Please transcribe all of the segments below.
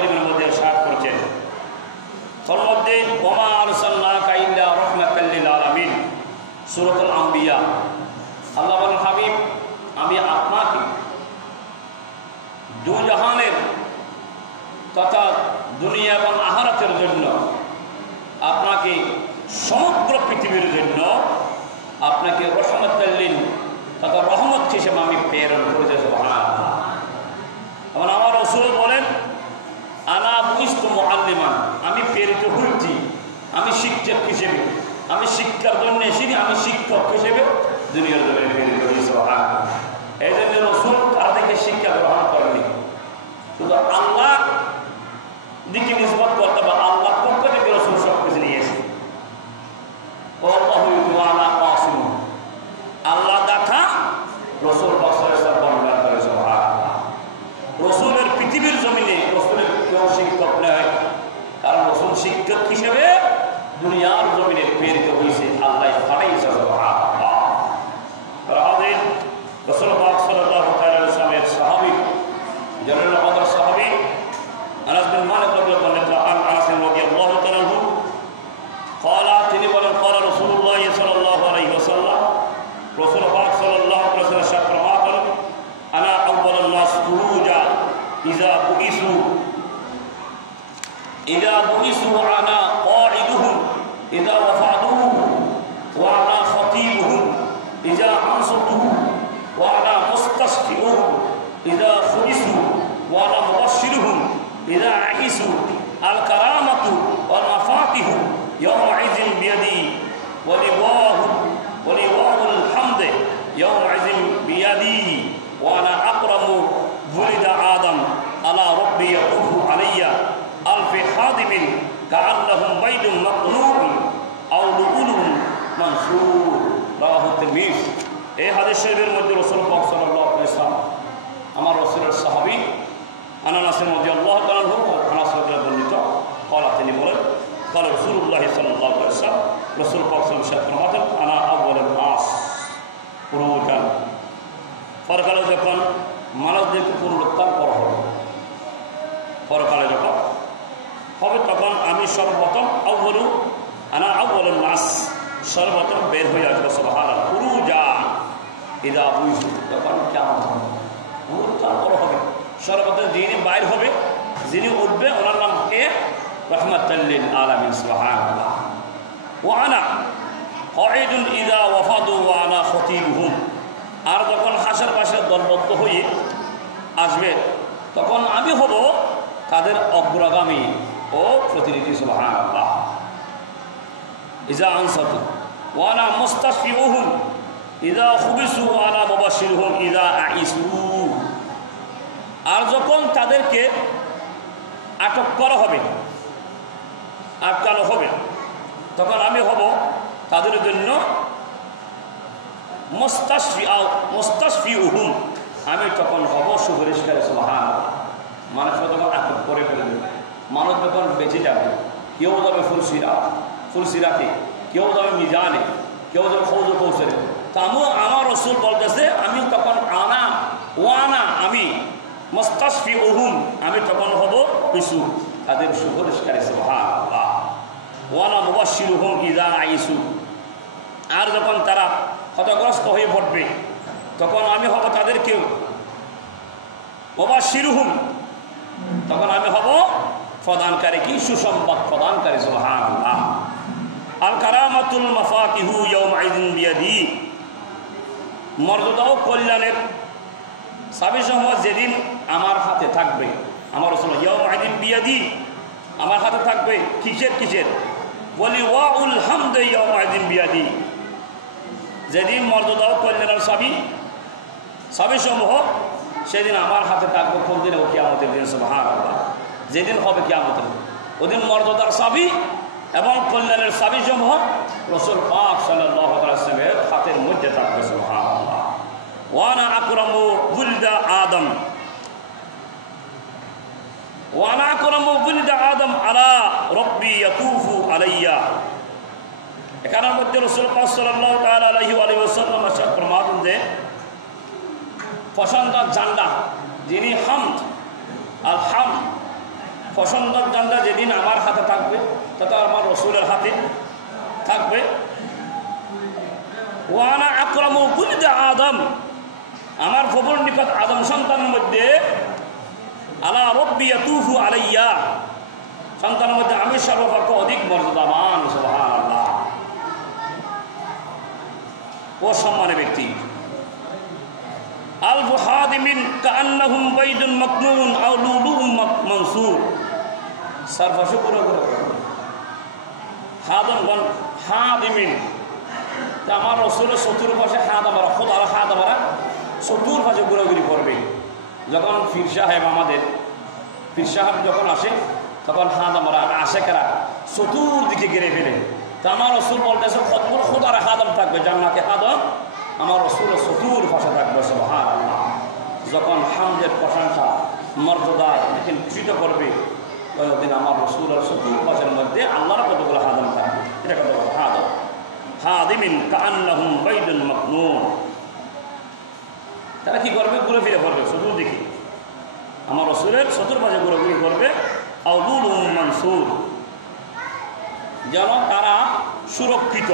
কারীমের মধ্যে ইরশাদ করেছেন তার মধ্যে ওমা আরসালনাকা ইল্লা রাহমাতাল লিল আলামিন সূরাতুল আম্বিয়া আল্লাহ বলেন হাবিব আমি আপনাকে দু জাহানের তথা দুনিয়া এবং আখিরাতের জন্য আপনাকে সমগ্র পৃথিবীর জন্য আপনাকে রহমাতাল লিল তথা রহমত হিসেবে আমি প্রেরণ করেছি সুবহানাল্লাহ। এবং আমার রাসূল বলেন আনা বুইস্তু মুআল্লিমান আমি প্রেরিত হয়েছি আমি শিক্ষক হিসেবে আমি শিক্ষার জন্য এসেছি আমি শিক্ষক হিসেবে দুনিয়ার জন্য প্রেরিত হয়েছি সুবহানাল্লাহ। এই জন্য রাসূল কার থেকে শিক্ষা গ্রহণ করেনি শুধু আল্লাহ দিকে নিসবত করতে বা আল্লাহ পক্ষ থেকে রাসূল সব কিছু নিয়ে এসেছে। আল্লাহ দেখা রাসূল বর্ণনা করে সুবহানাল্লাহ। রাসূলের পৃথিবীর জমিনে রাসূলের কেউ শিক্ষক নয় কারণ রাসূল শিক্ষক হিসেবে দুনিয়ার জমিনে প্রেরিত হয়েছে আল্লাহ পাঠাইছে সুবহানাল্লাহ। রাসূল পাক সাল্লাল্লাহু আলাইহি ওয়াসাল্লামের সাহাবী জলিল কদর সাহাবী আনাস বিন মালিক রাদিয়াল্লাহু তাআলা قال তিনি বলেন قال رسول الله صلى الله عليه وسلم رسول পাক সাল্লাল্লাহু আলাইহি ওয়াসাল্লাম ফরমাতেন انا اول الناس خروجا اذا بعثوا انا قاعدهم اذا وفادوهم وانا خطيبهم اذا انصتوا وانا مستشفعهم اذا خبثوا وانا مبشرهم اذا عيسوا الكرامه والمفاتيح يومئذ بيدي ولواء الحمد يومئذ بيدي وانا اكرم ولد آدم على ربي يطوف علي ألف خادم كأنهم بيض مقنوع أو لؤلؤ منثور رواه الترمذي। এই হাদিস শরীফের মধ্যে রাসূল পাক সাল্লাল্লাহু আলাইহি ওয়াসাল্লাম আমার রাসূলের সাহাবী আনাস রাদিয়াল্লাহু তাআলা আনাস রাদিয়াল্লাহু বর্ণিত قال তিনি বলেন قال رسول الله صلى الله عليه وسلم রাসূল পাক সাল্লাল্লাহু আলাইহি ওয়াসাল্লাম বলেন আনা আউয়ালুন নাস খুরুজান পরকালে যখন মানুষদেরকে পুনরুত্থান করা হবে পরকালে যখন হবে তখন আমি সর্বপ্রথম আনা আউয়ালুন নাস সর্বপ্রথম বের হয়ে আসবো সুবহানাল্লাহ খুরুজান ইদা বুইসু তখন কিয়ামত হবে পুনরুত্থান করা হবে সর্বপ্রথম যিনি বাইর হবে যিনি উঠবে ওনার নাম কে রহমাতাল লিল আলামিন সুবহানাল্লাহ। ওয়া আনা কাঈদুন ইযা ওয়াফাদু ওয়া আনা খতীবুহুম আর যখন হাসর পাশে দলবদ্ধ হয়ে আসবে তখন আমি হব তাদের অগ্রগামী ও প্রতিনিধি সুবহানাল্লাহ। ইযা আনসাতু ওয়া আনা মুস্তাশফিউহুম ইযা খুবিসু ওয়া আনা মুবাশশিরুহুম ইযা আইসু আর যখন তাদেরকে আটক করা হবে আটকানো হবে তখন আমি হব তাদের জন্য মুস্তাশফিউহুম আমি তখন হব সুপরিষ্কারী সুবহানাল্লাহ। মানুষ তখন আটক করে ফেলবে মানুষ তখন বেঁচে যাবে কেউ যাবে ফুলসিরাতে কেউ যাবে মিজানে কেউ যাবে ফৌজ কৌশলে তা আমার রাসূল বলতেছে আমি তখন ওয়ানা আমি মুস্তাশফিউহুম আমি তখন হব কিছু তাদের সুপরিষ্কারী সুবহানাল্লাহ। ওয়ানা মুবাশশিরুহুম ইযা আইসু আর যখন তারা ক্ষতিগ্রস্ত হয়ে পড়বে তখন আমি হব তাদেরকে মুবাশশিরুহুম তখন আমি হব প্রদানকারী কি সুসংবাদ প্রদানকারী সুবহানাল্লাহ। আল কারামাতুল মাফাতিহু ইয়াউমাইযিন বিয়াদি মর্যাদা ও কল্যাণের চাবিসমূহ যেদিন আমার হাতে থাকবে আমার রাসূল ইয়াউমাইযিন বিয়াদি আমার হাতে থাকবে কিসের ওয়ালিওয়াউল হামদ ইয়াউমাইযিন বিয়াদি যেদিন মর্যাদা ও কল্যাণের চাবিসমূহ সেদিন আমার হাতে থাকবে কোন দিনে ও কিয়ামতের দিন সুবহানাল্লাহ। যেদিন হবে কিয়ামতের ওদিন মর্যাদার চাবি এবং কল্যাণের চাবিসমূহ রাসূল পাক সাল্লাল্লাহু আলাইহি ওয়াসাল্লামের হাতের মধ্যে থাকবে সুবহানাল্লাহ। ওয়ানা আকরামু বুলদা আদম ওয়ানা আকরামু বুলদা আদম আলা রব্বি ইয়াতুফু আলাইয়া এখানের মধ্যে রাসূল পাক সাল্লাল্লাহু তাআলা আলাইহি ওয়াসাল্লাম ইরশাদ ফরমাতেন যে পছন্দ জান্নাত যিনি হামদ আল হামদ পছন্দের জানলা যেদিন আমার হাতে থাকবে তত আমার রসুলের হাতে থাকবে। ওয়ানা আকরামু কুলদা আদম, আমার প্রভুর নিকট আদম সন্তানের মধ্যে আলা রব্বি ইয়াতুফু আলাইয়া, সন্তানের মধ্যে আমি সর্বাপেক্ষা অধিক মর্যাদাবান। সুবহানাল্লাহ, ও সম্মানের ব্যক্তি। আলফু হাদিমিন কাআন্নাহুম বাইদুন মাকনুন আও লুলুউম মানসুর, সারফাশু পুরো করে হাদমগণ হাদিমিন, আমার রসুলের চতুর্পাশে হাত আমরা খোদার হাত আমরা চতুর্পাশে ঘোরাঘুরি করবে। যখন পীর সাহেব আমাদের পীর সাহেব যখন আসে তখন হাত আমরা আশেকেরা চতুর্দিকে ঘিরে ফেলে। তা আমার রসুল বলতেছে কতগুলো খোদার হাদম থাকবে, জান্নাতে হাদম আমার রসুলের চতুর্পাশে থাকবে। সুবহানাল্লাহ, যখন হামদের প্রশংসা মর্যাদা ভূষিত করবে ওই দিন আমার রসুলের চতুর্পাশের মধ্যে আল্লাহর কতগুলো হাদম থাকবে। এটা কত হাদম হাদিমিন কাআন্নাহুম বাইদুন মাকনুন, তারা কি করবে? ঘুরে ফিরে করবে চতুর্দিকে, আমার রসুলের চতুর্পাশে ঘুরে করবে। আও লুলুউম মানসুর, যেন তারা সুরক্ষিত,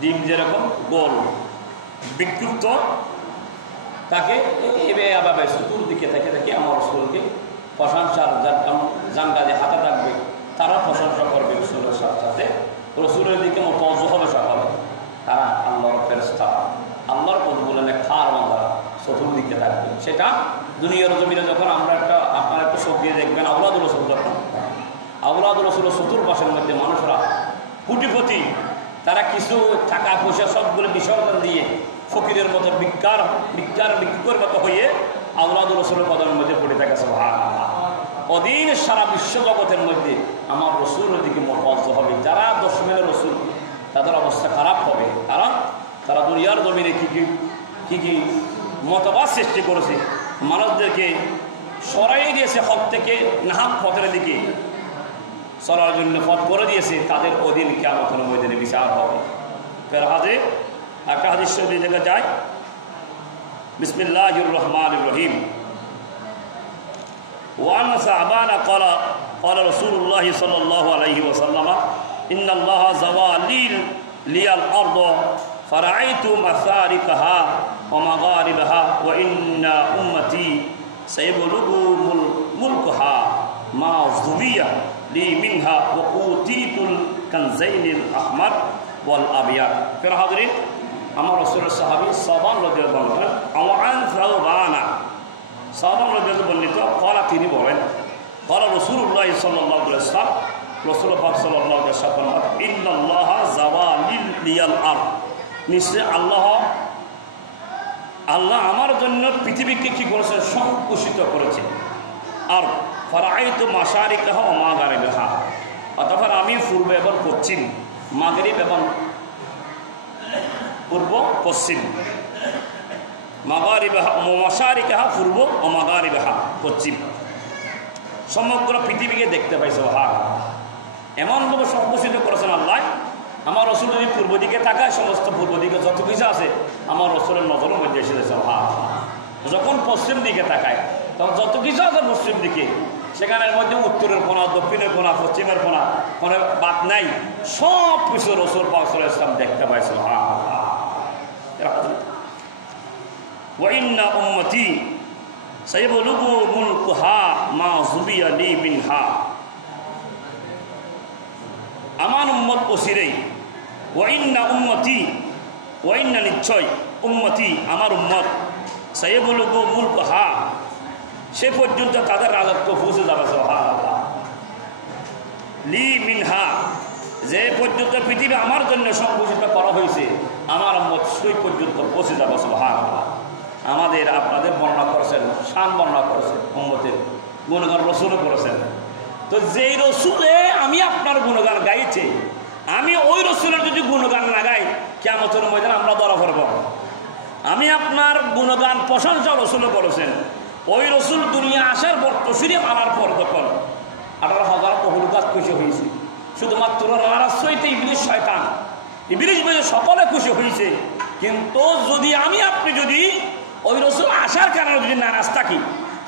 ডিম যেরকম গোল বিক্ষিপ্ত তাকে এভাবে চতুর্দিকে থেকে আমার রসুলকে প্রশংসার জানগা যে হাতে থাকবে তারা প্রশংসা করবে রসুলের সাথে সাথে, রসুলের দিকে মতওয়াজ্জহ হবে সকলে। তারা আল্লাহর ফেরেশতা, আল্লাহর কতগুলো খার বান্দারা চতুর্দিকে থাকবে। সেটা দুনিয়ার জমিনে যখন আমরা আপনার একটা চোখ দিয়ে দেখবেন আওলাদুল রসুল, যখন আওলাদুল রসুলের চতুর্পাশের মধ্যে মানুষরা কোটিপতি, তারা কিছু টাকা পয়সা সবগুলো বিসর্জন দিয়ে ফকিরের মতো বিক্রির মতো হয়ে আওলাদুল রসুলের পদের মধ্যে পড়ে থাকে। সুবহানাল্লাহ, অধীন সারা বিশ্ব জগতের মধ্যে আমার রসুলের দিকে মতওয়াজ্জহ হবে। যারা দুশমনের রসুল তাদের অবস্থা খারাপ হবে, কারণ তারা দুনিয়ার জমিনে কি কি মতবাদ সৃষ্টি করেছে, মানুষদেরকে সরাই দিয়েছে হক থেকে নাহাক পথের দিকে চলার জন্য পথ করে দিয়েছে। তাদের অধীন কিয়ামতের ময়দানে বিচার হবে। ফের হাজে একটা হাদিস শরীফে দেখা যায়, বিসমিল্লাহির রহমানির রহিম। وعن ثعبان قال رسول الله صلى الله عليه وسلم إن الله زوى لي الأرض فرأيت مشارقها ومغاربها وإن أمتي سيبلغ ملكها ما ظوي لي منها وأوتيت الكنزين الأحمر والأبيض। फिर हाज़रीन, আমার রাসূলের সাহাবী সাবান রাদিয়াল্লাহু আনহু আন সাওবানা, সাহাবান রাদিয়াল্লাহু বর্ণিত কলা, তিনি বলেন কলা রাসূলুল্লাহ সাল্লাল্লাহু আলাইহি ওয়াসাল্লাম, রাসূল পাক সাল্লাল্লাহু আলাইহি ওয়াসাল্লাম ইন্নাল্লাহা যাওয়া লিয়াল আরদ, নিশ্চয় আল্লাহ আমার জন্য পৃথিবীকে কি করেছে? সংকুচিত করেছে। আর ফারাআইতু মাশারিকাহা ওয়া মাগারিবাহা, অর্থাৎ আমি পূর্ব এবং পশ্চিম, মাগরিব এবং পূর্ব পশ্চিম, মাগারিবাহা মাশারিকাহা পূর্ব ও মাগারিবাহা পশ্চিম, সমগ্র পৃথিবীকে দেখতে পাইছে। এমনভাবে সংকুচিত করেছেন আল্লাহ। আমার রসুল যদি পূর্ব দিকে তাকায়, সমস্ত পূর্ব দিকে যত কিছু আছে আমার রসুলের নজরের মধ্যে এসে গেছে। যখন পশ্চিম দিকে তাকায় তখন যত কিছু আছে পশ্চিম দিকে, সেখানের মধ্যে উত্তরের কোণা, দক্ষিণের কোণা, পশ্চিমের কোণা কোনো বাদ নাই, সব কিছু রসুল পাক সাল্লাল্লাহু আলাইহি ওয়াসাল্লাম দেখতে পাইছে। ওয়াইন্না উম্মতি সাইবলুগু মুলকুহা মা যুবিয়া লি মিনহা, আমার উম্মত অচিরেই, ওয়াইন্না উম্মতি, ওয়াইন্না নিশ্চয়, উম্মতি আমার উম্মত, সাইবলুগু মুলকুহা সে পর্যন্ত তাদের রাজত্ব পৌঁছে যাবে। সুবহানাল্লাহ, লি মিনহা, যে পর্যন্ত পৃথিবী আমার জন্য সংকুচিত করা হয়েছে আমার উম্মত সেই পর্যন্ত পৌঁছে যাবে। সুবহানাল্লাহ, আমাদের আপনাদের বর্ণনা করেছেন, শান বর্ণনা করেছেন, উম্মতের গুণগান রসুলও করেছেন। তো যেই রসুলে আমি আপনার গুণগান গাইছে, আমি ওই রসুলের যদি গুণগান না গাই, কিয়ামতের ময়দানে আমরা ধরা পড়ব। আমি আপনার গুণগান প্রশংসা রসুলও করেছেন, ওই রসুল দুনিয়া আসার পর তফসিরে আনার পর তখন 18,000 কবুলগাছ খুশি হয়েছে। শুধুমাত্র নারাজতে ইবলিস শয়তান, ইবলিস বলে সকলে খুশি হয়েছে। কিন্তু যদি আমি আপনি যদি ওই রসুল আসার কারণে যদি নারাজ থাকি,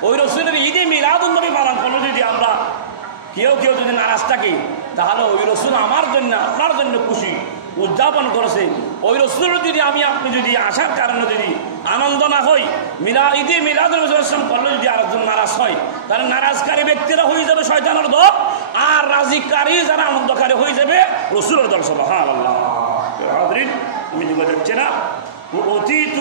ওই রসুলের ঈদে মিলাদুন্নবী পালন করলে যদি আমরা কেউ যদি নারাজ থাকি, তাহলে ওই রসুল আমার জন্য আপনার জন্য খুশি উদযাপন করেছে। ওই রসুল যদি আপনি যদি আসার কারণে যদি আনন্দ না হই, ঈদে মিলাদুল ইসলাম করলে যদি আরেকজন নারাজ হয়, তাহলে নারাজকারী ব্যক্তিরা হয়ে যাবে শয়তানের দল, আর রাজিকারী যারা আনন্দকারী হয়ে যাবে রসুলের দল। সুবহানাল্লাহ। আমি দেখছি না অতীত